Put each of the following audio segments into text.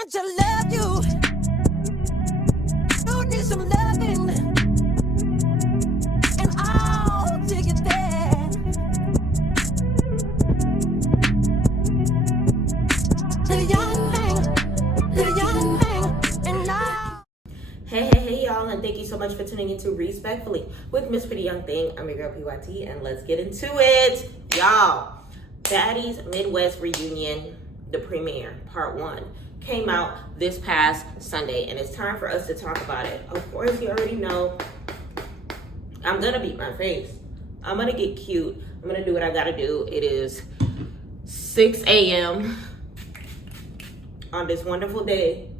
want to love you. You need some loving, and I'll take it there. The young thing, and now. Hey, y'all, and thank you so much for tuning into Respectfully with Miss Pretty Young Thing. I'm your girl, PYT, and let's get into it. Y'all, Baddies Midwest Reunion, the premiere, part 1, came out this past Sunday, and it's time for us to talk about it. Of course, you already know I'm gonna beat my face. I'm gonna get cute. I'm gonna do what I gotta do. It is 6 a.m. on this wonderful day,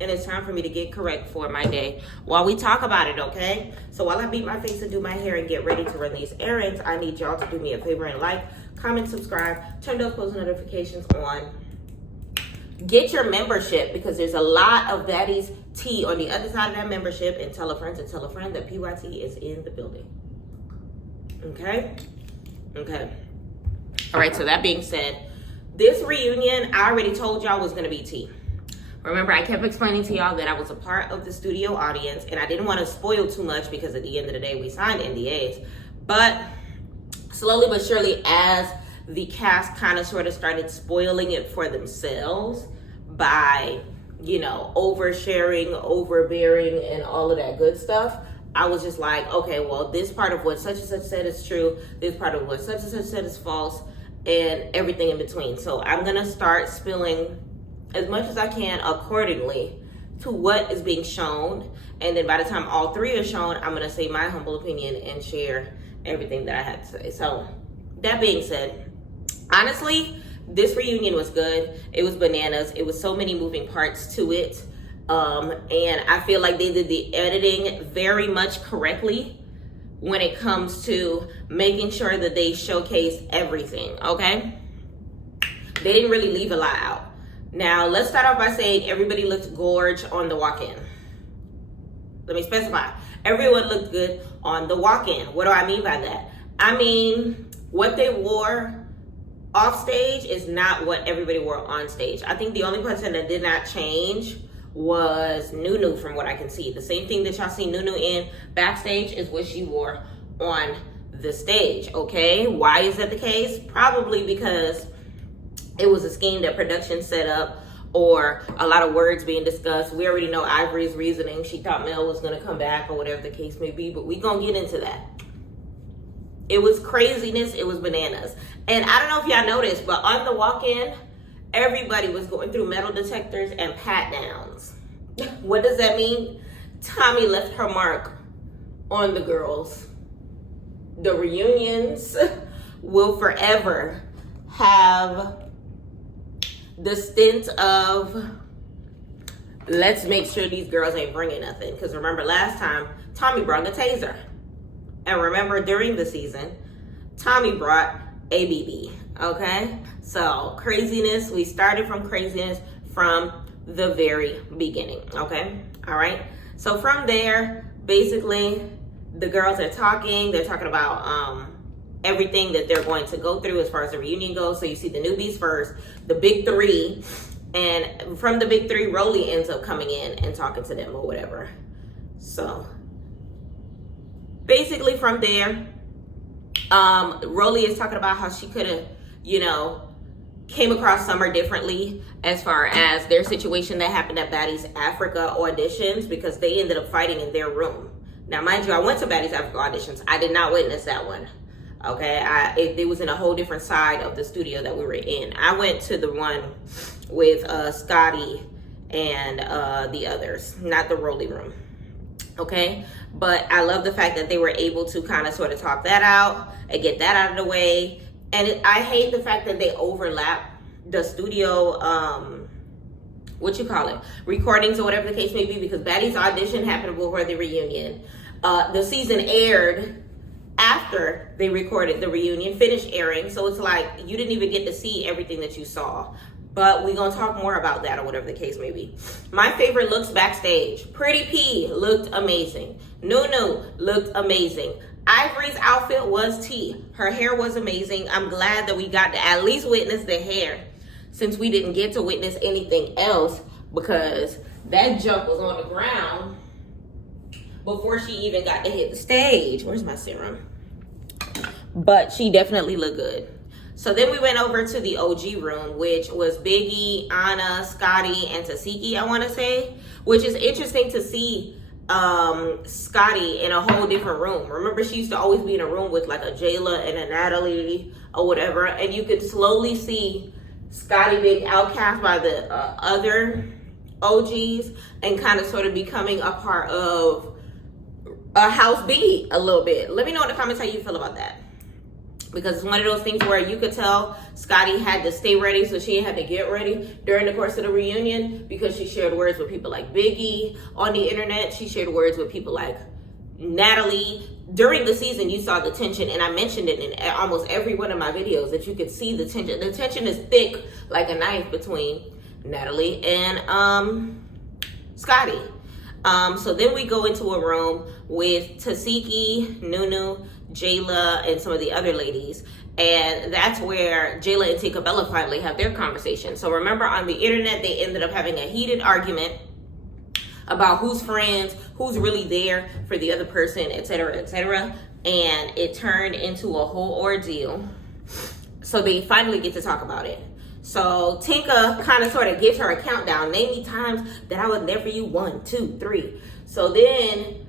and it's time for me to get correct for my day while we talk about it, okay? So while I beat my face and do my hair and get ready to run these errands, I need y'all to do me a favor and like, comment, subscribe, turn those post notifications on. Get your membership, because there's a lot of Baddies tea on the other side of that membership, and tell a friend to tell a friend that PYT is in the building. Okay? Okay. All right, so that being said, this reunion, I already told y'all was gonna be tea. Remember, I kept explaining to y'all that I was a part of the studio audience, and I didn't want to spoil too much because at the end of the day, we signed NDAs. But slowly but surely, as the cast kind of sort of started spoiling it for themselves by, you know, oversharing, overbearing, and all of that good stuff, I was just like, okay, well, this part of what such and such said is true, this part of what such and such said is false, and everything in between. So I'm gonna start spilling as much as I can accordingly to what is being shown, and then by the time all three are shown, I'm gonna say my humble opinion and share everything that I had to say. So that being said, honestly, this reunion was good. It was bananas. It was so many moving parts to it, and I feel like they did the editing very much correctly when it comes to making sure that they showcase everything, okay? They didn't really leave a lot out. Now, let's start off by saying everybody looked gorge on the walk-in. Let me specify. Everyone looked good on the walk-in. What do I mean by that? I mean, what they wore off stage is not what everybody wore on stage. I think the only person that did not change was Nunu, from what I can see. The same thing that y'all see Nunu in backstage is what she wore on the stage, okay? Why is that the case? Probably because it was a scheme that production set up, or a lot of words being discussed. We already know Ivory's reasoning. She thought Mel was gonna come back, or whatever the case may be, but we gonna get into that. It was craziness, it was bananas. And I don't know if y'all noticed, but on the walk-in, everybody was going through metal detectors and pat downs. What does that mean? Tommy left her mark on the girls. The reunions will forever have the stint of, let's make sure these girls ain't bringing nothing. Because remember last time, Tommy brought a taser. And remember during the season, Tommy brought a BB, okay? So craziness, we started from craziness from the very beginning, okay? All right, so from there, basically, the girls are talking. They're talking about everything that they're going to go through as far as the reunion goes. So you see the newbies first, the big three, and from the big three, Rolly ends up coming in and talking to them or whatever. So basically from there, Rolly is talking about how she could have, you know, came across Summer differently as far as their situation that happened at Baddies Africa auditions, because they ended up fighting in their room. Now, mind you, I went to Baddies Africa auditions. I did not witness that one. Okay, it was in a whole different side of the studio that we were in. I went to the one with Scotty and the others, not the Rolly room. Okay, but I love the fact that they were able to kind of sort of talk that out and get that out of the way. And I hate the fact that they overlap the studio, recordings or whatever the case may be, because Baddies audition happened before the reunion. The season aired after they recorded the reunion, finished airing. So it's like you didn't even get to see everything that you saw. But we're going to talk more about that or whatever the case may be. My favorite looks backstage. Pretty P looked amazing. Nunu looked amazing. Ivory's outfit was tea. Her hair was amazing. I'm glad that we got to at least witness the hair, since we didn't get to witness anything else because that jump was on the ground before she even got to hit the stage. Where's my serum? But she definitely looked good. So then we went over to the OG room, which was Biggie, Anna, Scotty, and Tasiki, I want to say, which is interesting to see Scotty in a whole different room. Remember, she used to always be in a room with like a Jayla and a Natalie or whatever, and you could slowly see Scotty being outcast by the other OGs and kind of sort of becoming a part of a House B a little bit. Let me know in the comments how you feel about that. Because it's one of those things where you could tell Scotty had to stay ready, so she had to get ready during the course of the reunion, because she shared words with people like Biggie on the internet. She shared words with people like Natalie. During the season, you saw the tension, and I mentioned it in almost every one of my videos, that you could see the tension. The tension is thick like a knife between Natalie and Scotty. So then we go into a room with Tasiki, Nunu, Jayla, and some of the other ladies, and that's where Jayla and Tinkerbella finally have their conversation. So remember, on the internet, they ended up having a heated argument about who's friends, who's really there for the other person, etc., etc., and it turned into a whole ordeal. So they finally get to talk about it. So Tinka kind of sort of gives her a countdown. Name me times that I was there for you. 1, 2, 3. So then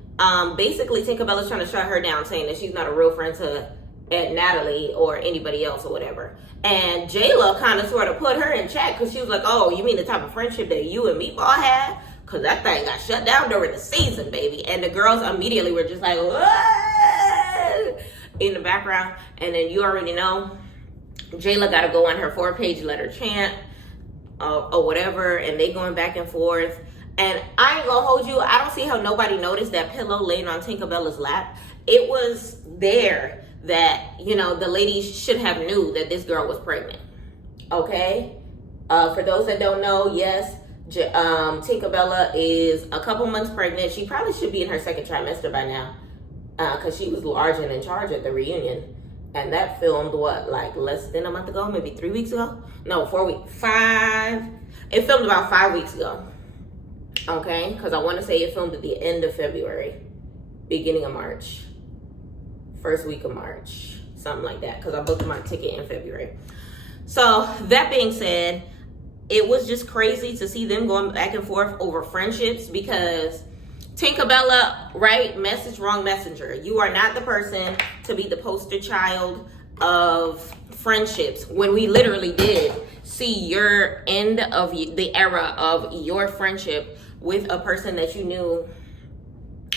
basically Tinkerbella's trying to shut her down, saying that she's not a real friend to Natalie or anybody else or whatever. And Jayla kind of sort of put her in check, because she was like, oh, you mean the type of friendship that you and Meatball had? Because that thing got shut down during the season, baby. And the girls immediately were just like, what? In the background. And then you already know, Jayla got to go on her 4-page letter chant or whatever, and they going back and forth. And I ain't gonna hold you, I don't see how nobody noticed that pillow laying on Tinkerbella's lap. It was there that, you know, the ladies should have knew that this girl was pregnant. Okay? For those that don't know, yes, Tinkerbella is a couple months pregnant. She probably should be in her 2nd trimester by now, because she was large and in charge at the reunion. And that filmed, what, like less than a month ago? Maybe 3 weeks ago? No, 4 weeks. 5. It filmed about 5 weeks ago. Okay? Because I want to say it filmed at the end of February. Beginning of March. 1st week of March. Something like that. Because I booked my ticket in February. So, that being said, it was just crazy to see them going back and forth over friendships, because Tinkerbella, right? Message, wrong messenger. You are not the person to be the poster child of friendships, when we literally did see your end of the era of your friendship with a person that you knew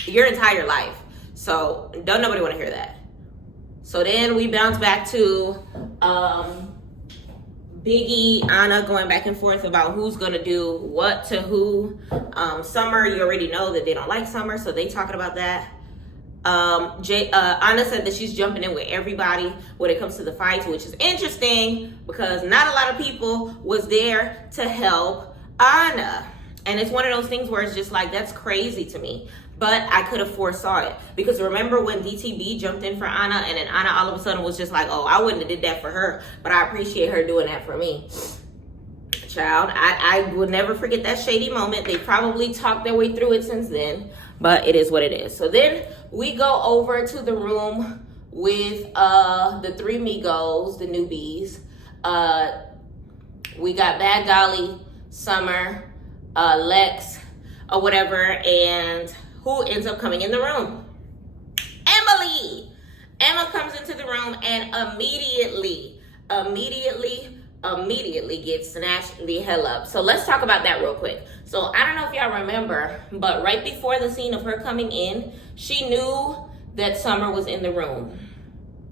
your entire life. So don't nobody want to hear that. So then we bounce back to Biggie, Anna going back and forth about who's gonna do what to who. Summer, you already know that they don't like Summer, so they talking about that. Anna said that she's jumping in with everybody when it comes to the fights, which is interesting because not a lot of people was there to help Anna. And it's one of those things where it's just like, that's crazy to me. But I could have foresaw it. Because remember when DTB jumped in for Anna, and then Anna all of a sudden was just like, oh, I wouldn't have did that for her, but I appreciate her doing that for me. Child, I will never forget that shady moment. They probably talked their way through it since then, but it is what it is. So then we go over to the room with the 3 Migos, the newbies. We got Bad Dolly, Summer, Lex, or whatever, and who ends up coming in the room? Emily. Emma comes into the room and immediately gets snatched the hell up. So let's talk about that real quick. So I don't know if y'all remember, but right before the scene of her coming in, she knew that Summer was in the room.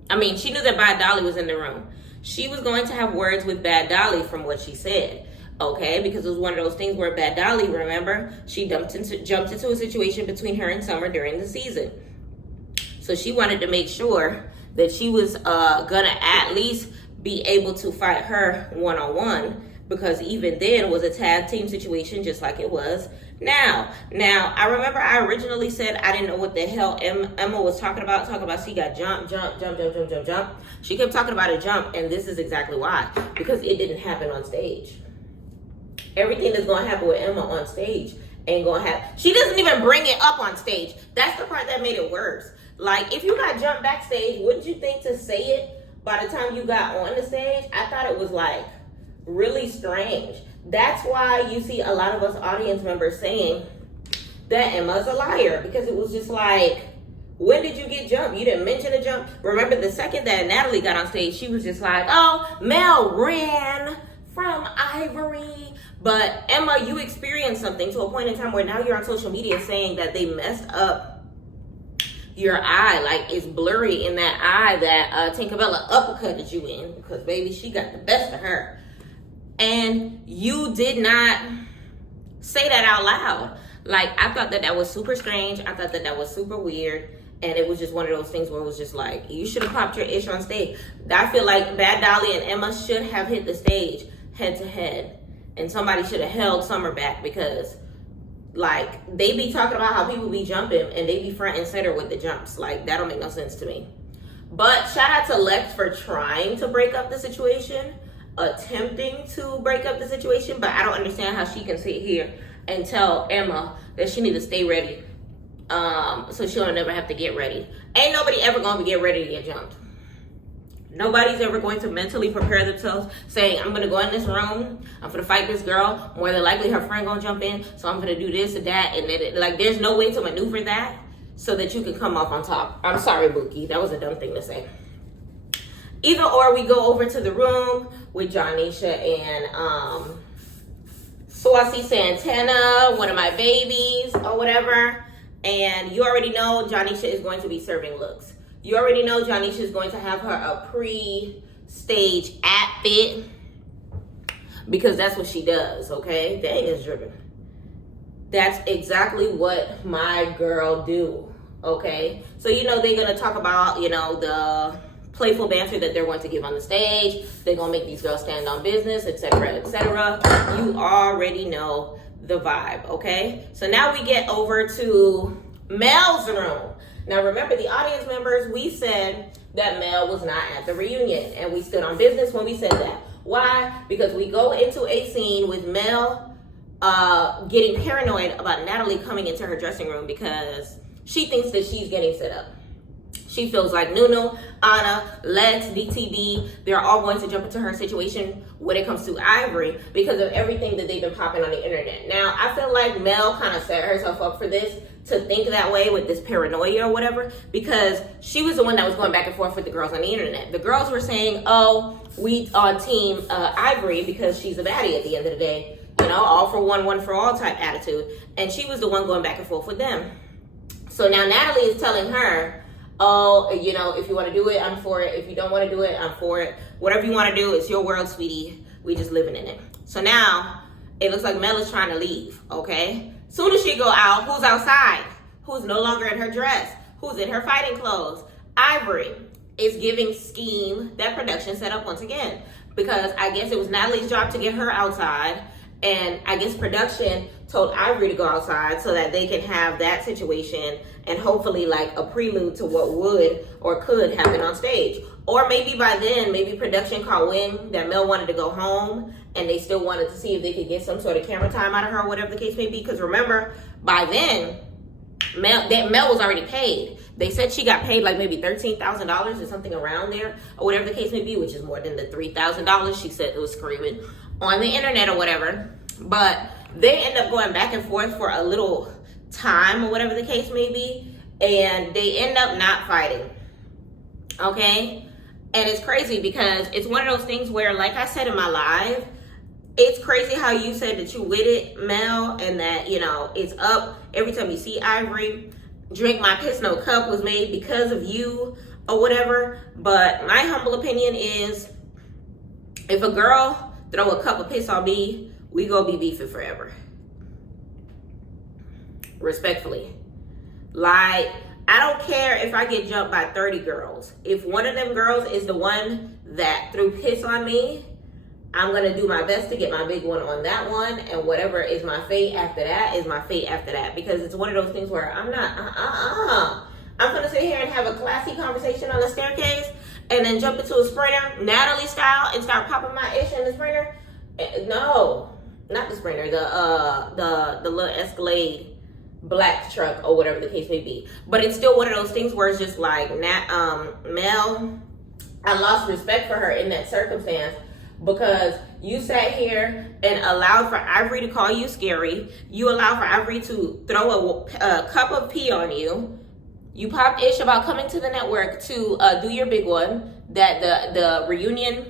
I mean, she knew that Bad Dolly was in the room. She was going to have words with Bad Dolly from what she said. Okay, because it was one of those things where Bad Dolly, remember, she jumped into a situation between her and Summer during the season. So she wanted to make sure that she was gonna at least be able to fight her one-on-one, because even then it was a tag team situation just like it was now. Now, I remember I originally said I didn't know what the hell Emma was talking about she got jump. She kept talking about a jump, and this is exactly why, because it didn't happen on stage. everything that's going to happen with Emma on stage ain't going to happen. She doesn't even bring it up on stage. That's the part that made it worse. Like, if you got jumped backstage, wouldn't you think to say it by the time you got on the stage? I thought it was, like, really strange. That's why you see a lot of us audience members saying that Emma's a liar, because it was just like, when did you get jumped? You didn't mention a jump. Remember, the second that Natalie got on stage, she was just like, oh, Mel ran from Ivory. But Emma, you experienced something to a point in time where now you're on social media saying that they messed up your eye. Like, it's blurry in that eye that Tinkerbella uppercutted you in, because baby, she got the best of her. And you did not say that out loud. Like, I thought that that was super strange. I thought that that was super weird. And it was just one of those things where it was just like, you should have popped your ish on stage. I feel like Bad Dolly and Emma should have hit the stage head to head. And somebody should have held Summer back, because, like, they be talking about how people be jumping and they be front and center with the jumps. Like, that don't make no sense to me. But shout out to Lex for trying to break up the situation, attempting to break up the situation. But I don't understand how she can sit here and tell Emma that she need to stay ready, so she'll never have to get ready. Ain't nobody ever going to get ready to get jumped. Nobody's ever going to mentally prepare themselves saying, I'm going to go in this room, I'm going to fight this girl, more than likely her friend going to jump in, so I'm going to do this and that, and then, like, there's no way to maneuver that so that you can come off on top. I'm sorry, Bookie, that was a dumb thing to say. Either or, we go over to the room with Jonisha and Saucy Santana, one of my babies or whatever. And you already know Jonisha is going to be serving looks. You already know Jonisha is going to have her a pre-stage outfit, because that's what she does, okay? Dang, it's dripping. That's exactly what my girl do, okay? So, you know, they're going to talk about, you know, the playful banter that they're going to give on the stage. They're going to make these girls stand on business, etc., etc. You already know the vibe, okay? So now we get over to Mel's room. Now remember, the audience members, we said that Mel was not at the reunion, and we stood on business when we said that. Why? Because we go into a scene with Mel getting paranoid about Natalie coming into her dressing room because she thinks that she's getting set up. She feels like Nunu, Anna, Lex, DTB, they're all going to jump into her situation when it comes to Ivory because of everything that they've been popping on the internet. Now, I feel like Mel kind of set herself up for this, to think that way with this paranoia or whatever, because she was the one that was going back and forth with the girls on the internet. The girls were saying, oh, we on team Ivory because she's a baddie at the end of the day. You know, all for one for all type attitude. And she was the one going back and forth with them. So now Natalie is telling her, oh, you know, if you want to do it, I'm for it. If you don't want to do it, I'm for it. Whatever you want to do, it's your world, sweetie. We just living in it. So now it looks like Mel is trying to leave, okay? Soon as she go out, who's outside? Who's no longer in her dress? Who's in her fighting clothes? Ivory is giving Scheme that production set up once again, because I guess it was Natalie's job to get her outside, and I guess production told Ivory to go outside so that they can have that situation and hopefully like a prelude to what would or could happen on stage. Or maybe by then, maybe production caught wind that Mel wanted to go home and they still wanted to see if they could get some sort of camera time out of her, or whatever the case may be. Because remember, by then, Mel was already paid. They said she got paid like maybe $13,000 or something around there, or whatever the case may be, which is more than the $3,000 she said it was screaming on the internet or whatever. But they end up going back and forth for a little time or whatever the case may be, and they end up not fighting, okay? And it's crazy because it's one of those things where, like I said in my live, it's crazy how you said that you with it, Mel, and that, you know, it's up every time you see Ivory. Drink My Piss No Cup was made because of you or whatever. But my humble opinion is, if a girl throw a cup of piss on me, we gonna be beefing forever. Respectfully. Like, I don't care if I get jumped by 30 girls. If one of them girls is the one that threw piss on me, I'm going to do my best to get my big one on that one. And whatever is my fate after that is my fate after that. Because it's one of those things where I'm not, I'm going to sit here and have a classy conversation on the staircase and then jump into a sprinter, Natalie style, and start popping my ish in the sprinter. No. not the Sprinter, the little Escalade black truck or whatever the case may be. But it's still one of those things where it's just like, Mel, I lost respect for her in that circumstance, because you sat here and allowed for Ivory to call you scary. You allowed for Ivory to throw a cup of pee on you. You popped ish about coming to the network to do your big one, that the reunion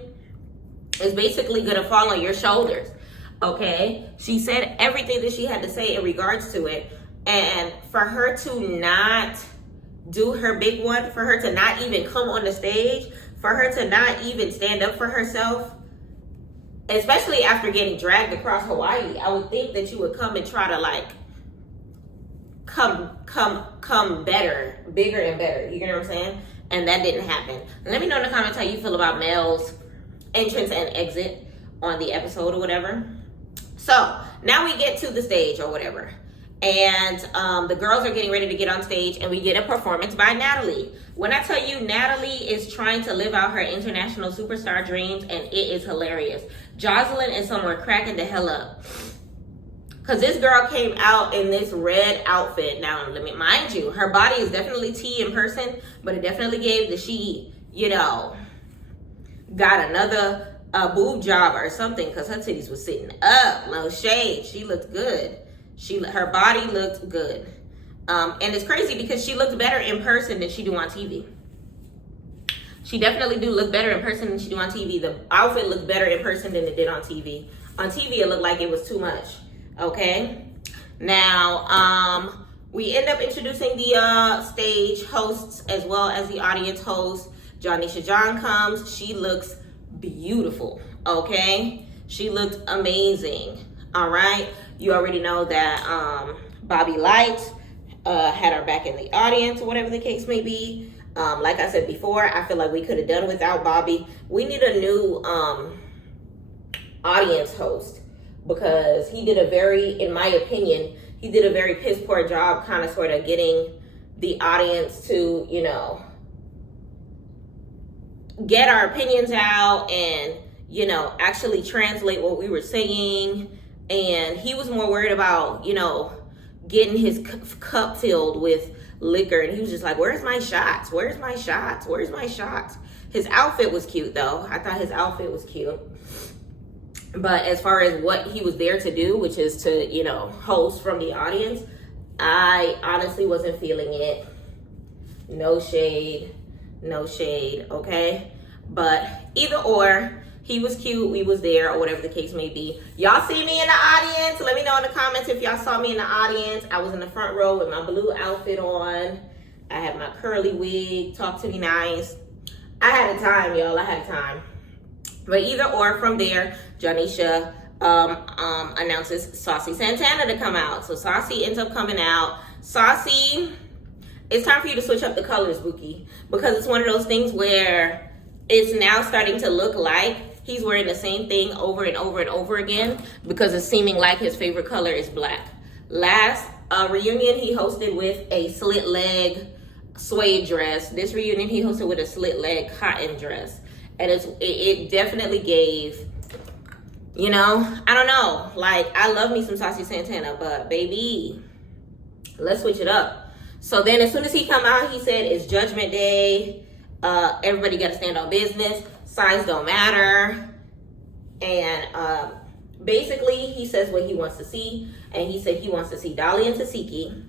is basically gonna fall on your shoulders. Okay, she said everything that she had to say in regards to it, and for her to not do her big one, for her to not even come on the stage, for her to not even stand up for herself, especially after getting dragged across Hawaii, I would think that you would come and try to like come better, bigger and better. You know what I'm saying? And that didn't happen. Let me know in the comments how you feel about Mel's entrance and exit on the episode or whatever. So now we get to the stage or whatever, and the girls are getting ready to get on stage, and we get a performance by Natalie. When I tell you, Natalie is trying to live out her international superstar dreams, and it is hilarious. Jocelyn is somewhere cracking the hell up, because this girl came out in this red outfit. Now, let me mind you, her body is definitely T in person, but it definitely gave that she, you know, got another boob job or something, because her titties was sitting up. No shade. She looked good. Her body looked good. And it's crazy because she looked better in person than she do on TV. She definitely do look better in person than she do on TV. The outfit looked better in person than it did on TV. On TV, it looked like it was too much. Okay? Now, we end up introducing the stage hosts as well as the audience host. Jonisha John comes. She looks beautiful. Okay? She looked amazing. All right? You already know that Bobby Light had her back in the audience or whatever the case may be. Like I said before, I feel like we could have done without Bobby. We need a new audience host, because he did a very, in my opinion, he did a very piss poor job kind of sort of getting the audience to, you know, get our opinions out and, you know, actually translate what we were saying. And he was more worried about, you know, getting his cup filled with liquor, and he was just like, where's my shots? Where's my shots? Where's my shots? His outfit was cute though. I thought his outfit was cute. But as far as what he was there to do, which is to, you know, host from the audience, I honestly wasn't feeling it. No shade, okay? But either or, he was cute, we was there, or whatever the case may be. Y'all see me in the audience? Let me know in the comments if y'all saw me in the audience. I was in the front row with my blue outfit on. I had my curly wig, talk to me nice. I had a time, y'all, I had a time. But either or, from there, Jonisha announces Saucy Santana to come out. So Saucy ends up coming out. Saucy, it's time for you to switch up the colors, Bookie, because it's one of those things where it's now starting to look like he's wearing the same thing over and over and over again, because it's seeming like his favorite color is black. Last reunion, he hosted with a slit leg suede dress. This reunion, he hosted with a slit leg cotton dress. And it definitely gave, you know, I don't know. Like, I love me some Saucy Santana, but baby, let's switch it up. So then as soon as he come out, he said it's Judgment Day. Everybody got to stand on business. Size don't matter. And basically, he says what he wants to see. And he said he wants to see Dolly and Tasiki.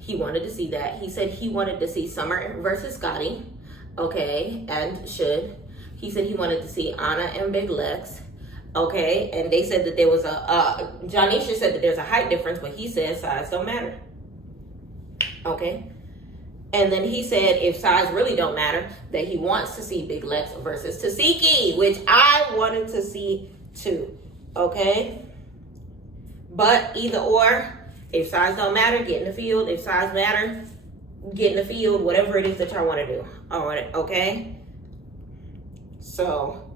He wanted to see that. He said he wanted to see Summer versus Scotty. Okay, and should. He said he wanted to see Anna and Big Lex. Okay, and they said that there was Jonisha said that there's a height difference, but he said size don't matter. Okay. And then he said if size really don't matter, that he wants to see Big Lex versus Tasiki, which I wanted to see too. Okay. But either or, if size don't matter, get in the field. If size matter, get in the field, whatever it is that y'all want to do. All right, okay? So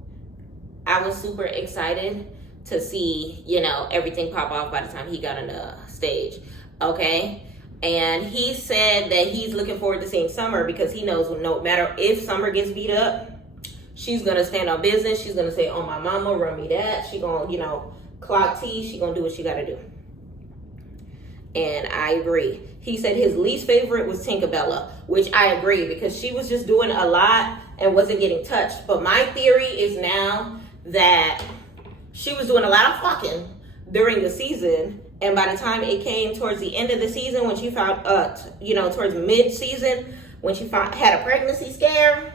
I was super excited to see, you know, everything pop off by the time he got on the stage. Okay? And he said that he's looking forward to seeing Summer, because he knows no matter if Summer gets beat up, she's going to stand on business. She's going to say, oh, my mama, run me that. She's going to, you know, clock T, she gonna do what she gotta do. And I agree. He said his least favorite was Tinkerbella, which I agree because she was just doing a lot and wasn't getting touched. But my theory is now that she was doing a lot of fucking during the season, and by the time it came towards the end of the season, when she found, towards mid-season, when she had a pregnancy scare,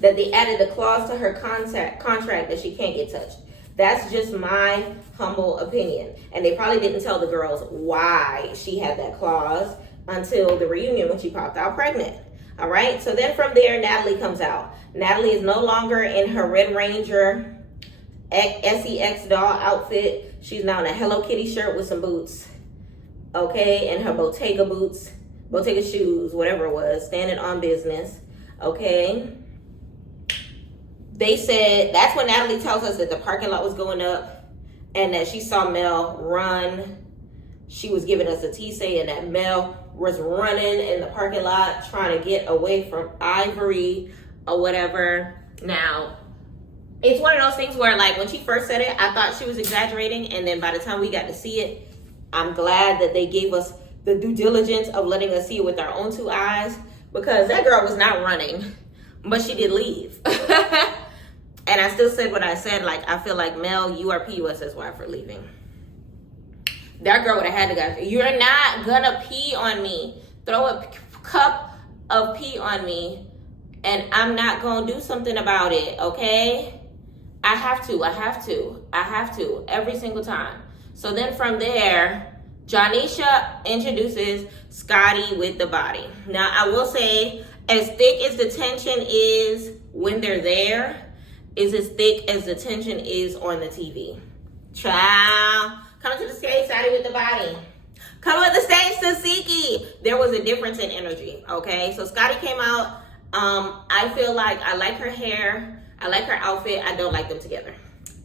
that they added a clause to her contract that she can't get touched. That's just my humble opinion. And they probably didn't tell the girls why she had that clause until the reunion when she popped out pregnant. All right, so then from there, Natalie comes out. Natalie is no longer in her Red Ranger SEX doll outfit. She's now in a Hello Kitty shirt with some boots, okay, and her Bottega boots, Bottega shoes, whatever it was, standing on business, okay. They said, that's when Natalie tells us that the parking lot was going up and that she saw Mel run. She was giving us a tease saying that Mel was running in the parking lot trying to get away from Ivory or whatever. Now, it's one of those things where, like, when she first said it, I thought she was exaggerating, and then by the time we got to see it, I'm glad that they gave us the due diligence of letting us see it with our own two eyes, because that girl was not running, but she did leave. And I still said what I said, like, I feel like Mel, you are PUSSY for leaving. That girl would have had to go, you're not gonna pee on me. Throw a cup of pee on me, and I'm not gonna do something about it, okay? I have to, every single time. So then from there, Janisha introduces Scotty with the body. Now, I will say, as thick as the tension is when they're there, is as thick as the tension is on the TV. Child, come to the stage, Scotty with the body. Come to the stage, Tasiki. There was a difference in energy, okay? So Scotty came out. I feel like I like her hair. I like her outfit. I don't like them together.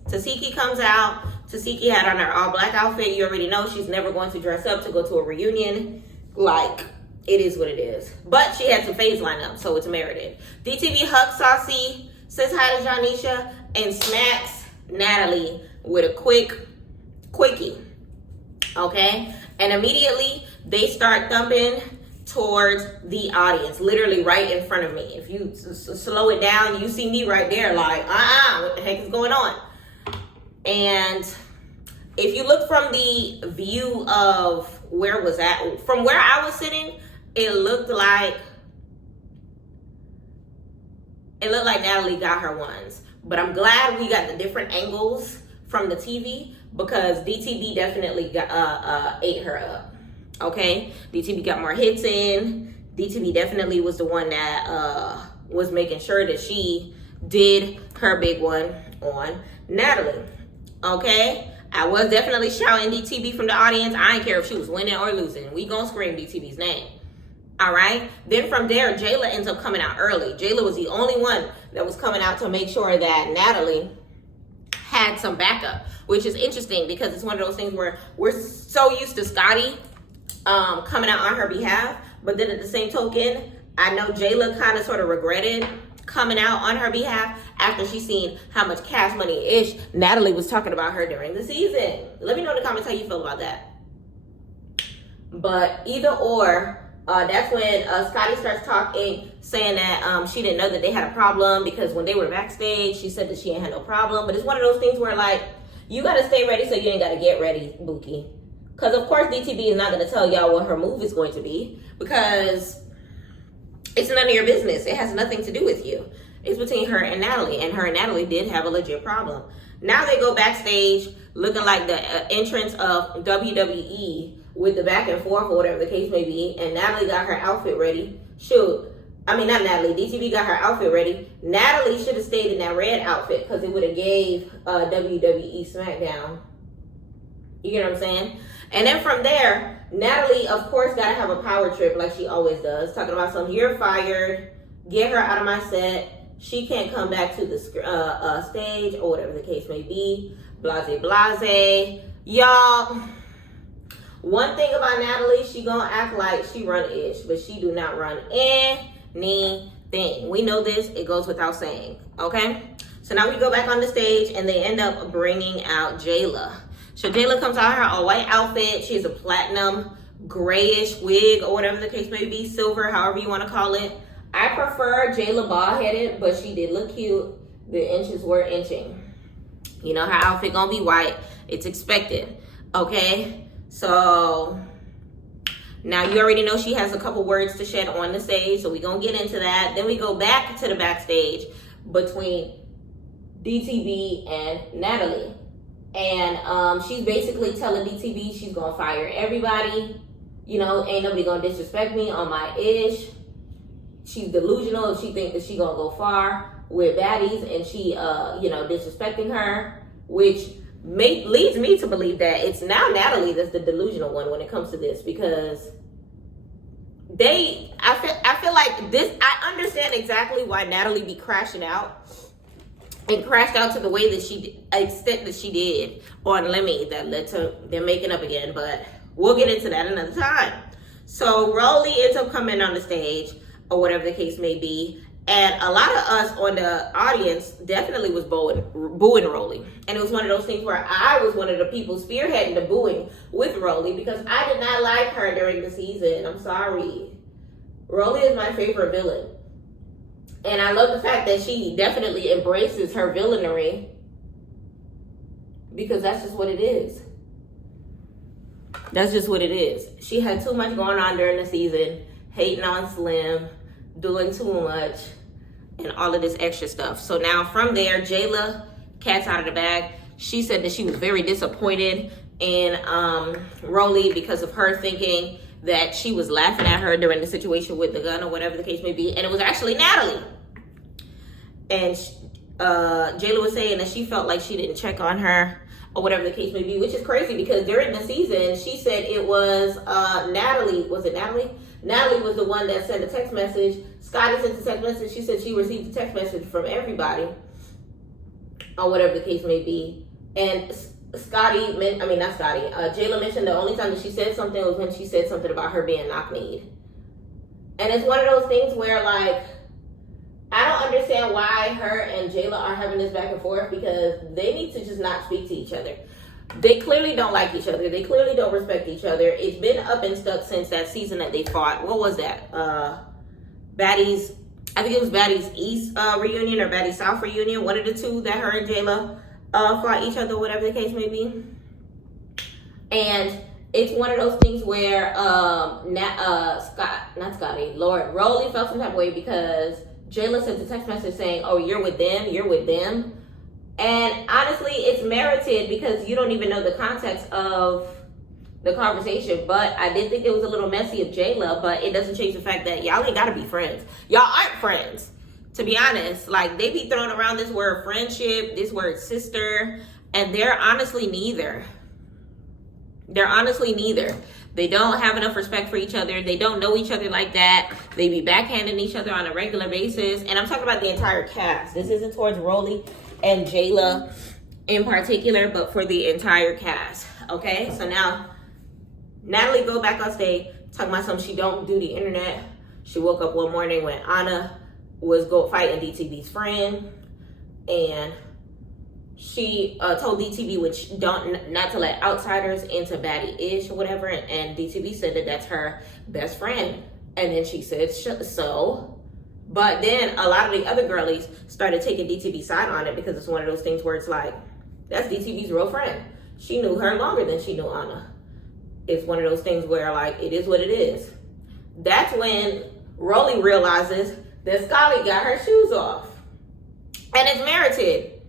Tasiki comes out. Tasiki had on her all black outfit. You already know she's never going to dress up to go to a reunion. Like, it is what it is. But she had some phase lineup, so it's merited. DTB hugs Saucy, says hi to Janisha, and smacks Natalie with a quickie. Okay? And immediately, they start thumping towards the audience, literally right in front of me. If you slow it down, you see me right there like, what the heck is going on? And if you look from the view of where was that, from where I was sitting, it looked like Natalie got her ones. But I'm glad we got the different angles from the TV, because DTB definitely ate her up. Okay, DTB got more hits in. DTB definitely was the one that was making sure that she did her big one on Natalie. Okay, I was definitely shouting DTB from the audience. I didn't care if she was winning or losing. We gonna scream DTB's name. All right. Then from there, Jayla ends up coming out early. Jayla was the only one that was coming out to make sure that Natalie had some backup, which is interesting because it's one of those things where we're so used to Scotty coming out on her behalf, but then at the same token, I know Jayla kind of sort of regretted coming out on her behalf after she seen how much cash money-ish Natalie was talking about her during the season. Let me know in the comments how you feel about that. But either or, that's when Scotty starts talking, saying that she didn't know that they had a problem because when they were backstage, she said that she ain't had no problem. But it's one of those things where, like, you got to stay ready so you ain't got to get ready, Bookie. Because, of course, DTB is not going to tell y'all what her move is going to be, because it's none of your business. It has nothing to do with you. It's between her and Natalie, and her and Natalie did have a legit problem. Now they go backstage looking like the entrance of WWE with the back and forth or whatever the case may be, and Natalie got her outfit ready. Not Natalie. DTB got her outfit ready. Natalie should have stayed in that red outfit because it would have gave WWE SmackDown. You get what I'm saying? And then from there, Natalie, of course, got to have a power trip like she always does. Talking about some, you're fired. Get her out of my set. She can't come back to the stage or whatever the case may be. Blase, blase. Y'all, one thing about Natalie, she gonna act like she run-ish, but she do not run anything. We know this. It goes without saying, okay? So now we go back on the stage and they end up bringing out Jayla. So Jayla comes out in her all-white outfit. She has a platinum grayish wig or whatever the case may be, silver, however you want to call it. I prefer Jayla bald-headed, but she did look cute. The inches were inching. You know, her outfit gonna be white. It's expected, okay? So now you already know she has a couple words to shed on the stage, so we gonna get into that. Then we go back to the backstage between DTB and Natalie. And she's basically telling DTB she's gonna fire everybody. You know, ain't nobody gonna disrespect me on my ish. She's delusional if she thinks that she gonna go far with Baddies and she, you know, disrespecting her, which leads me to believe that it's now Natalie that's the delusional one when it comes to this, because I feel like this, I understand exactly why Natalie be crashing out and crashed out to the way that she, extent that she did on Lemmy that led to them making up again, but we'll get into that another time. So Rolly ends up coming on the stage or whatever the case may be. And a lot of us on the audience definitely was booing Rolly. And it was one of those things where I was one of the people spearheading the booing with Rolly because I did not like her during the season. I'm sorry. Rolly is my favorite villain. And I love the fact that she definitely embraces her villainy because that's just what it is. That's just what it is. She had too much going on during the season, hating on Slim, doing too much, and all of this extra stuff. So now from there, Jayla, cat's out of the bag. She said that she was very disappointed in Rolly because of her thinking that she was laughing at her during the situation with the gun or whatever the case may be. And it was actually Natalie. And Jayla was saying that she felt like she didn't check on her or whatever the case may be, which is crazy because during the season, she said it was Natalie. Was it Natalie? Natalie was the one that sent a text message. Scotty sent a text message. She said she received a text message from everybody or whatever the case may be. And Jayla mentioned the only time that she said something was when she said something about her being knock-kneed. And it's one of those things where, like, I don't understand why her and Jayla are having this back and forth because they need to just not speak to each other. They clearly don't like each other. They clearly don't respect each other. It's been up and stuck since that season that they fought. What was that? Baddies, I think it was Baddies East reunion or Baddies South reunion. One of the two that her and Jayla fought each other, whatever the case may be. And it's one of those things where Rolly felt some type of way because Jayla sent a text message saying, oh, you're with them. And honestly, it's merited because you don't even know the context of the conversation. But I did think it was a little messy of Jayla, but it doesn't change the fact that y'all ain't gotta be friends. Y'all aren't friends, to be honest. Like, they be throwing around this word friendship, this word sister, and they're honestly neither. They don't have enough respect for each other. They don't know each other like that. They be backhanding each other on a regular basis. And I'm talking about the entire cast. This isn't towards Rolly and Jayla in particular, but for the entire cast. Okay, so now Natalie go back on stage talking about something she don't do the internet. She woke up one morning when Anna was fighting DTB's friend, and she told DTB not to let outsiders into baddie-ish or whatever, and DTB said that that's her best friend. And then she said so. But then a lot of the other girlies started taking DTB's side on it because it's one of those things where it's like, that's DTB's real friend. She knew her longer than she knew Anna. It's one of those things where, like, it is what it is. That's when Rolly realizes that Scully got her shoes off. And it's merited.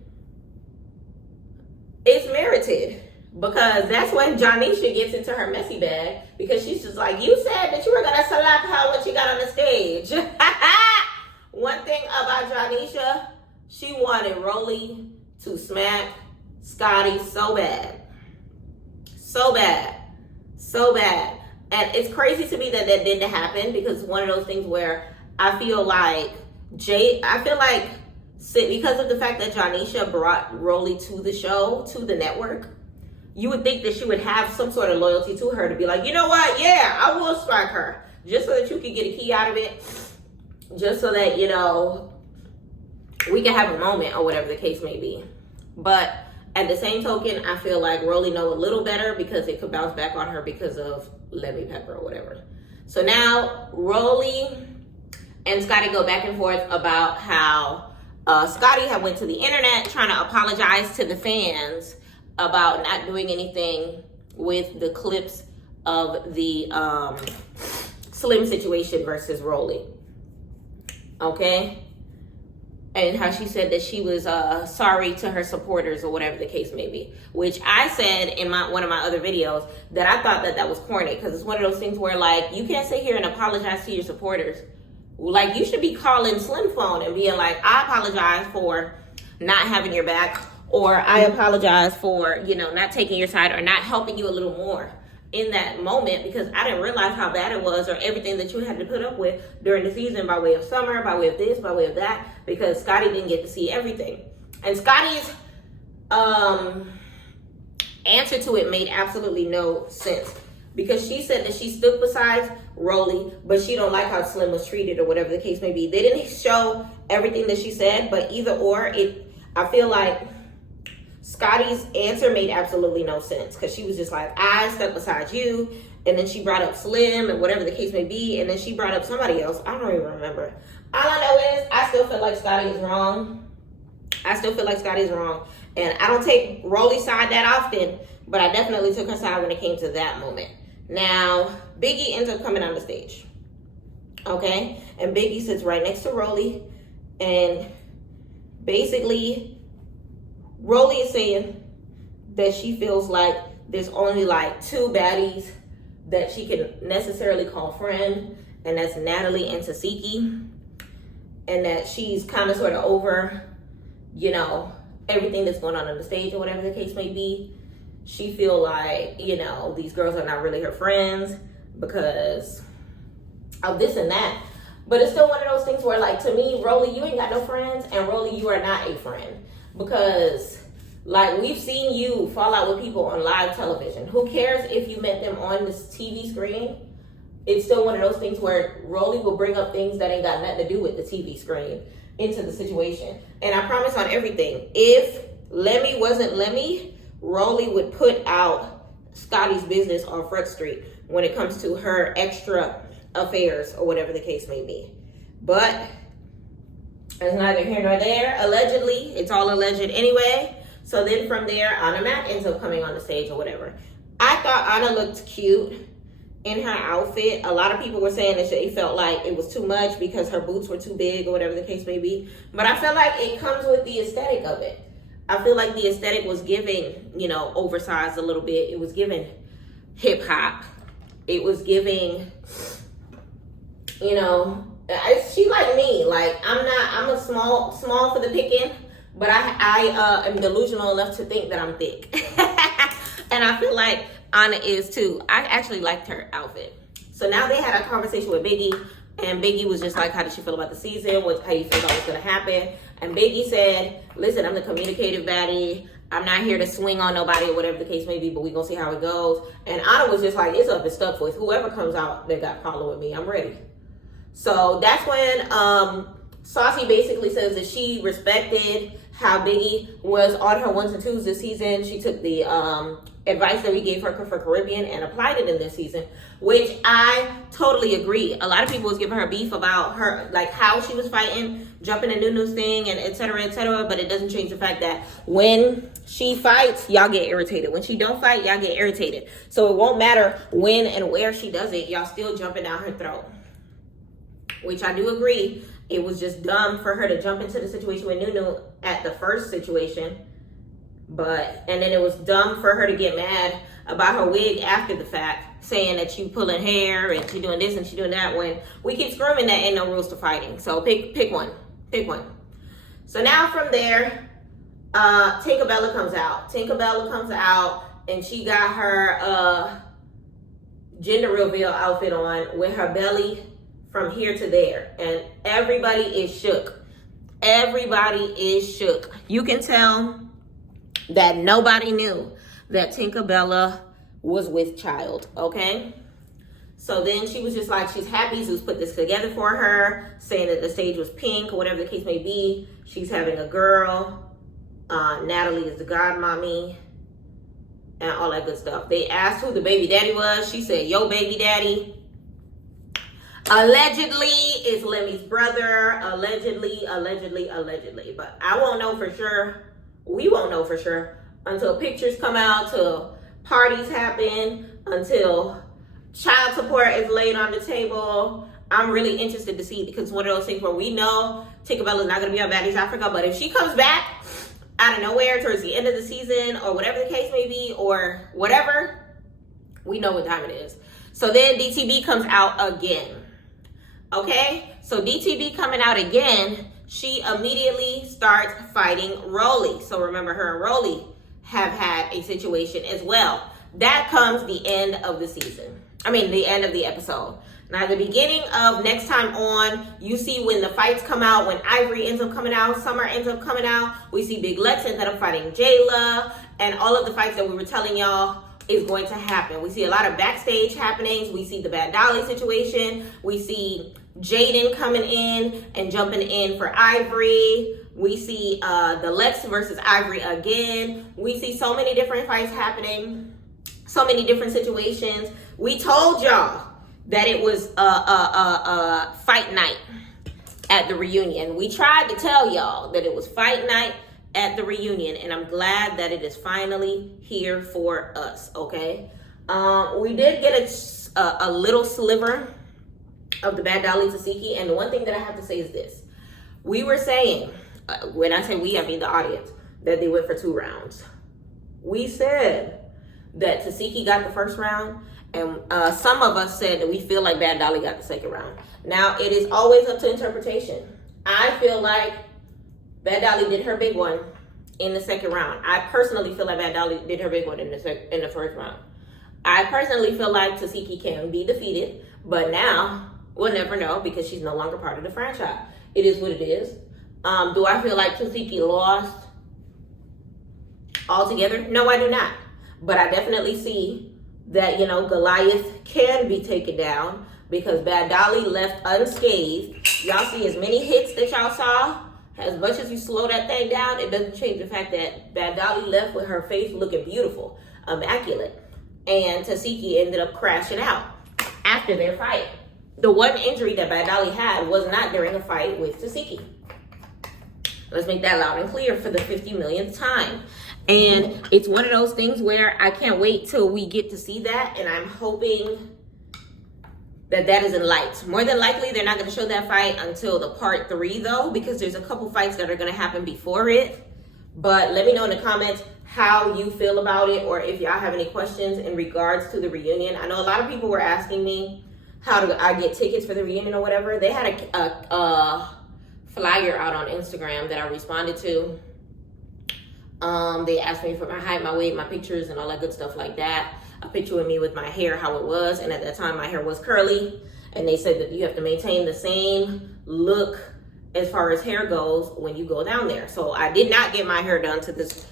It's merited. Because that's when Jonisha gets into her messy bag. Because she's just like, you said that you were going to slap her when she got on the stage. One thing about Jonisha, she wanted Rolly to smack Scotty so bad. So bad. So bad. And it's crazy to me that that didn't happen because it's one of those things where I feel like because of the fact that Jonisha brought Rolly to the show, to the network, you would think that she would have some sort of loyalty to her to be like, you know what? Yeah, I will strike her. Just so that you can get a key out of it. Just so that, you know, we can have a moment or whatever the case may be. But at the same token, I feel like Rolly know a little better because it could bounce back on her because of Levy Pepper or whatever. So now Rolly and Scotty go back and forth about how Scotty had went to the internet trying to apologize to the fans about not doing anything with the clips of the Slim situation versus Rolly. Okay? And how she said that she was sorry to her supporters or whatever the case may be. Which I said in one of my other videos that I thought that was corny, because it's one of those things where, like, you can't sit here and apologize to your supporters. Like, you should be calling Slim phone and being like, I apologize for not having your back, or I apologize for, you know, not taking your side or not helping you a little more in that moment, because I didn't realize how bad it was or everything that you had to put up with during the season by way of Summer, by way of this, by way of that, because Scotty didn't get to see everything. And Scotty's answer to it made absolutely no sense, because she said that she stood beside Rolly, but she don't like how Slim was treated or whatever the case may be. They didn't show everything that she said, but either or, I feel like Scotty's answer made absolutely no sense, because she was just like, I stuck beside you, and then she brought up Slim and whatever the case may be, and then she brought up somebody else. I don't even remember. All I know is I still feel like Scotty is wrong. I still feel like Scotty's wrong, and I don't take Rolly's side that often, but I definitely took her side when it came to that moment. Now, Biggie ends up coming on the stage, okay? And Biggie sits right next to Rolly, and basically Rolly is saying that she feels like there's only like two baddies that she can necessarily call friend, and that's Natalie and Tasiki, and that she's kind of sort of over, you know, everything that's going on the stage or whatever the case may be. She feel like, you know, these girls are not really her friends because of this and that. But it's still one of those things where, like, to me, Rolly, you ain't got no friends, and Rolly, you are not a friend. Because, like, we've seen you fall out with people on live television. Who cares if you met them on this TV screen? It's still one of those things where Rolly will bring up things that ain't got nothing to do with the TV screen into the situation. And I promise on everything, if Lemmy wasn't Lemmy, Rolly would put out Scotty's business on Front Street when it comes to her extra affairs or whatever the case may be. But it's neither here nor there. Allegedly, it's all alleged anyway. So then from there, Anna Mac ends up coming on the stage or whatever. I thought Anna looked cute in her outfit. A lot of people were saying that they felt like it was too much because her boots were too big or whatever the case may be. But I feel like it comes with the aesthetic of it. I feel like the aesthetic was giving, you know, oversized a little bit. It was giving hip hop. It was giving, you know, she like me. Like, I'm a small for the picking, but I am delusional enough to think that I'm thick. And I feel like Anna is too. I actually liked her outfit. So now they had a conversation with Biggie, and Biggie was just like, how did you feel about the season? How you feel about what's gonna happen? And Biggie said, listen, I'm the communicative baddie. I'm not here to swing on nobody or whatever the case may be, but we gonna see how it goes. And Anna was just like, it's up and stuck with whoever comes out that got a problem with me, I'm ready. So that's when Saucy basically says that she respected how Biggie was on her ones and twos this season. She took the advice that we gave her for Caribbean and applied it in this season, which I totally agree. A lot of people was giving her beef about her, like how she was fighting, jumping the Nunu's thing, and et cetera, but it doesn't change the fact that when she fights, y'all get irritated. When she don't fight, y'all get irritated. So it won't matter when and where she does it, y'all still jumping down her throat. Which I do agree. It was just dumb for her to jump into the situation with Nunu at the first situation. And then it was dumb for her to get mad about her wig after the fact, saying that you pulling hair and she doing this and she doing that, when we keep screaming that ain't no rules to fighting. So pick one. So now from there, Tinkerbella comes out and she got her gender reveal outfit on with her belly from here to there, and everybody is shook. You can tell that nobody knew that Tinkerbella was with child, okay? So then she was just like, she's happy Zeus put this together for her, saying that the stage was pink or whatever the case may be. She's having a girl. Natalie is the godmommy and all that good stuff. They asked who the baby daddy was. She said, yo, baby daddy. Allegedly, it's Lemmy's brother. Allegedly. But I won't know for sure. We won't know for sure until pictures come out, till parties happen, until child support is laid on the table. I'm really interested to see, because one of those things where we know Tinkerbell is not going to be on Baddies Africa, but if she comes back out of nowhere towards the end of the season or whatever the case may be or whatever, we know what time it is. So then DTB comes out again. Okay, so DTB coming out again, she immediately starts fighting Rolly. So remember, her and Rolly have had a situation as well. That comes the end of the season. I mean, the end of the episode. Now, the beginning of next time on, you see when the fights come out, when Ivory ends up coming out, Summer ends up coming out. We see Big Lex end up fighting Jayla, and all of the fights that we were telling y'all is going to happen. We see a lot of backstage happenings. We see the Bad Dolly situation. We see Jaden coming in and jumping in for Ivory. We see the Lex versus Ivory again. We see so many different fights happening, so many different situations. We told y'all that it was fight night at the reunion. We tried to tell y'all that it was fight night at the reunion, and I'm glad that it is finally here for us, okay? We did get a little sliver of the Bad Dolly Tasiki, and the one thing that I have to say is this. We were saying, when I say we, I mean the audience, that they went for 2 rounds. We said that Tasiki got the first round, and some of us said that we feel like Bad Dolly got the second round. Now, it is always up to interpretation. I feel like Bad Dolly did her big one in the second round. I personally feel like Bad Dolly did her big one in the first round. I personally feel like Tasiki can be defeated, but now we'll never know because she's no longer part of the franchise. It is what it is. Do I feel like Tasiki lost altogether? No, I do not. But I definitely see that, you know, Goliath can be taken down because Bad Dolly left unscathed. Y'all see as many hits that y'all saw. As much as you slow that thing down, it doesn't change the fact that Bad Dolly left with her face looking beautiful, immaculate. And Tasiki ended up crashing out after their fight. The one injury that Bad Dolly had was not during a fight with Tasiki. Let's make that loud and clear for the 50 millionth time. And it's one of those things where I can't wait till we get to see that. And I'm hoping that that is in light. More than likely, they're not going to show that fight until the part 3, though, because there's a couple fights that are going to happen before it. But let me know in the comments how you feel about it, or if y'all have any questions in regards to the reunion. I know a lot of people were asking me how do I get tickets for the reunion or whatever. They had a flyer out on Instagram that I responded to. They asked me for my height, my weight, my pictures, and all that good stuff like that. A picture of me with my hair, how it was, and at that time my hair was curly, and they said that you have to maintain the same look as far as hair goes when you go down there. So I did not get my hair done to this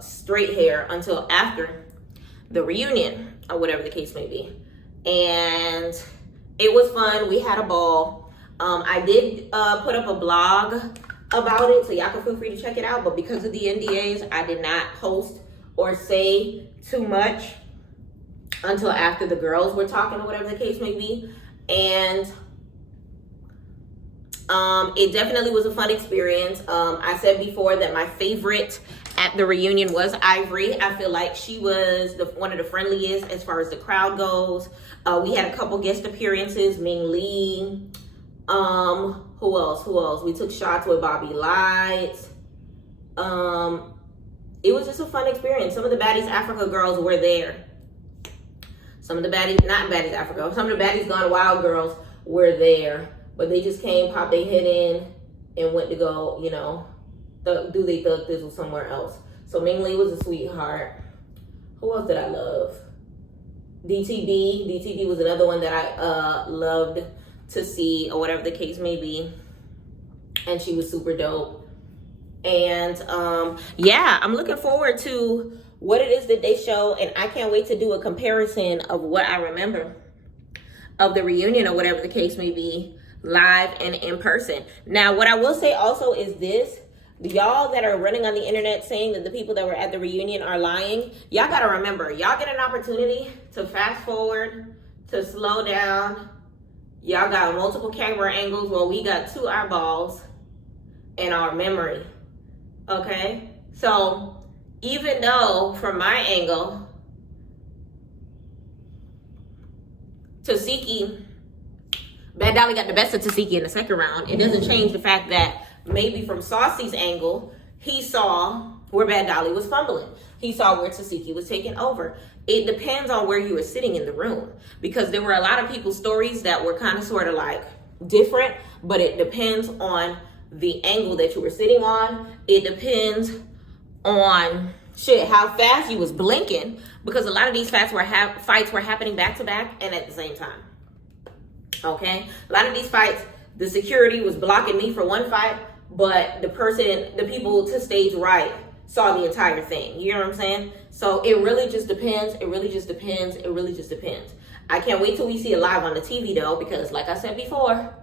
straight hair until after the reunion, or whatever the case may be. And it was fun. We had a ball. I did put up a blog about it, so y'all can feel free to check it out, but because of the NDAs, I did not post or say too much until after the girls were talking, or whatever the case may be. And it definitely was a fun experience. I said before that my favorite at the reunion was Ivory. I feel like she was one of the friendliest as far as the crowd goes. We had a couple guest appearances, Ming Lee. Who else? We took shots with Bobby Lights. It was just a fun experience. Some of the Baddies Africa girls were there. Some of the Baddies, not Baddies Africa, some of the Baddies Gone Wild girls were there. But they just came, popped their head in, and went to go, you know, do they thug thizzle somewhere else. So Ming Lee was a sweetheart. Who else did I love? DTB. DTB was another one that I loved to see, or whatever the case may be. And she was super dope. And yeah, I'm looking forward to what it is that they show, and I can't wait to do a comparison of what I remember of the reunion or whatever the case may be, live and in person. Now, what I will say also is this. Y'all that are running on the internet saying that the people that were at the reunion are lying, y'all got to remember, y'all get an opportunity to fast forward, to slow down. Y'all got multiple camera angles. Well, we got 2 eyeballs in our memory. Okay? So, even though from my angle, Tasiki, Bad Dolly got the best of Tasiki in the second round, it doesn't change the fact that maybe from Saucy's angle, he saw where Bad Dolly was fumbling. He saw where Tasiki was taking over. It depends on where you were sitting in the room, because there were a lot of people's stories that were kind of sort of like different, but it depends on the angle that you were sitting on. It depends on how fast you was blinking, because a lot of these fights were happening back to back and at the same time. Okay, a lot of these fights, the security was blocking me for one fight, but the people to stage right saw the entire thing. You know what I'm saying? So it really just depends. It really just depends. It really just depends. I can't wait till we see it live on the TV though, because like I said before,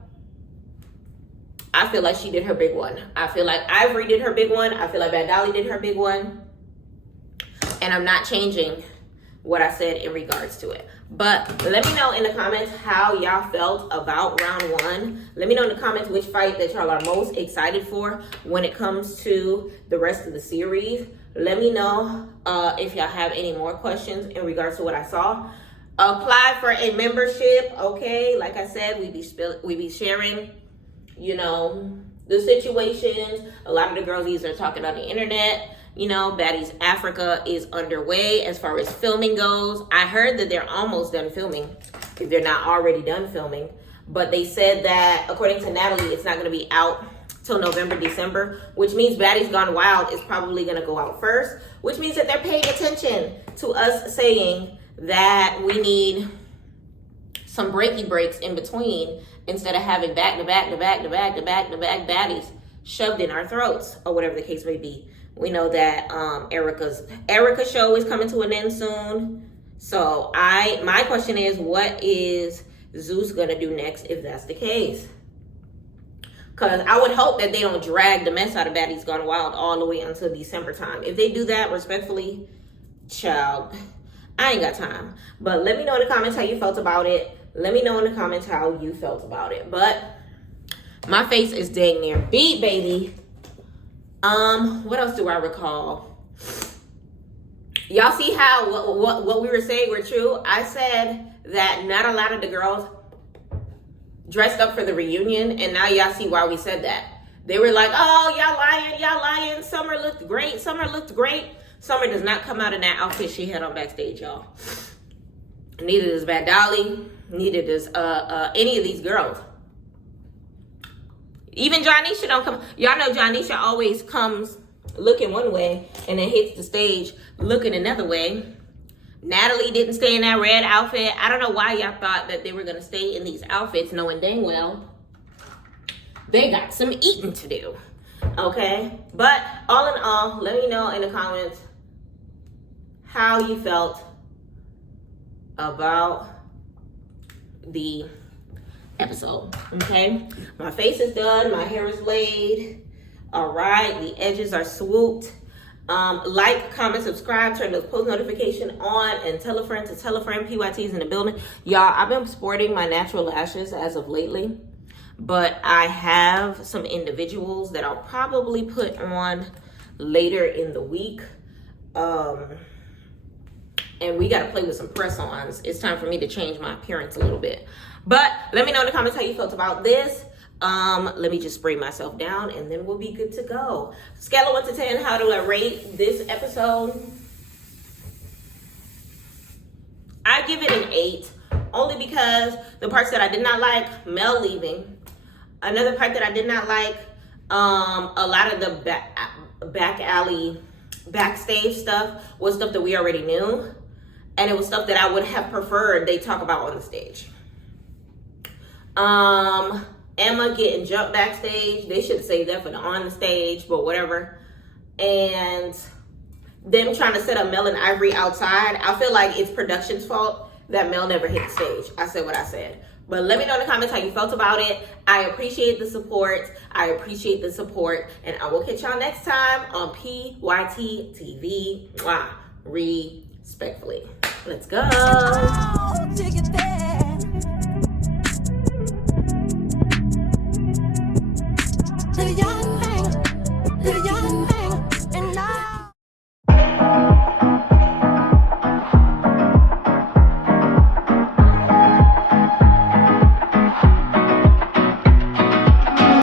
I feel like she did her big one. I feel like Ivory did her big one. I feel like Bad Dolly did her big one. And I'm not changing what I said in regards to it. But let me know in the comments how y'all felt about round 1. Let me know in the comments which fight that y'all are most excited for when it comes to the rest of the series. Let me know if y'all have any more questions in regards to what I saw. Apply for a membership, okay? Like I said, we be sharing, you know, the situations. A lot of the girlies are talking on the internet. You know, Baddies Africa is underway as far as filming goes. I heard that they're almost done filming, if they're not already done filming. But they said that, according to Natalie, it's not going to be out till November, December, which means Baddies Gone Wild is probably going to go out first, which means that they're paying attention to us saying that we need some breaky breaks in between, instead of having back-to-back baddies shoved in our throats, or whatever the case may be. We know that Erica's show is coming to an end soon. So my question is, what is Zeus gonna do next if that's the case? Because I would hope that they don't drag the mess out of Baddies Gone Wild all the way until December time. If they do that, respectfully, child, I ain't got time. But let me know in the comments how you felt about it. Let me know in the comments how you felt about it. But my face is dang near beat, baby. What else do I recall? Y'all see how what we were saying were true? I said that not a lot of the girls dressed up for the reunion, and now y'all see why we said that. They were like, oh, y'all lying. Summer looked great. Summer does not come out in that outfit she had on backstage, y'all. Neither does Bad Dolly. Neither does any of these girls. Even Jonisha don't come. Y'all know Jonisha always comes looking one way and then hits the stage looking another way. Natalie didn't stay in that red outfit. I don't know why y'all thought that they were going to stay in these outfits, knowing dang well they got some eating to do. Okay? But all in all, let me know in the comments how you felt about the episode. Okay, my face is done, my hair is laid. All right, the edges are swooped. Like, comment, subscribe, turn those post notification on, and tell a friend to tell a friend. PYT's in the building. Y'all, I've been sporting my natural lashes as of lately, but I have some individuals that I'll probably put on later in the week. And we got to play with some press-ons. It's time for me to change my appearance a little bit. But let me know in the comments how you felt about this. Let me just spray myself down and then we'll be good to go. Scale of 1 to 10, how do I rate this episode? I give it an 8, only because the parts that I did not like, Mel leaving. Another part that I did not like, a lot of the back alley, backstage stuff was stuff that we already knew. And it was stuff that I would have preferred they talk about on the stage. Emma getting jumped backstage. They should have saved that for the on the stage, but whatever. And them trying to set up Mel and Ivory outside. I feel like it's production's fault that Mel never hit the stage. I said what I said. But let me know in the comments how you felt about it. I appreciate the support. And I will catch y'all next time on PYT TV. Mwah. Respectfully. Let's go. Oh, take it there.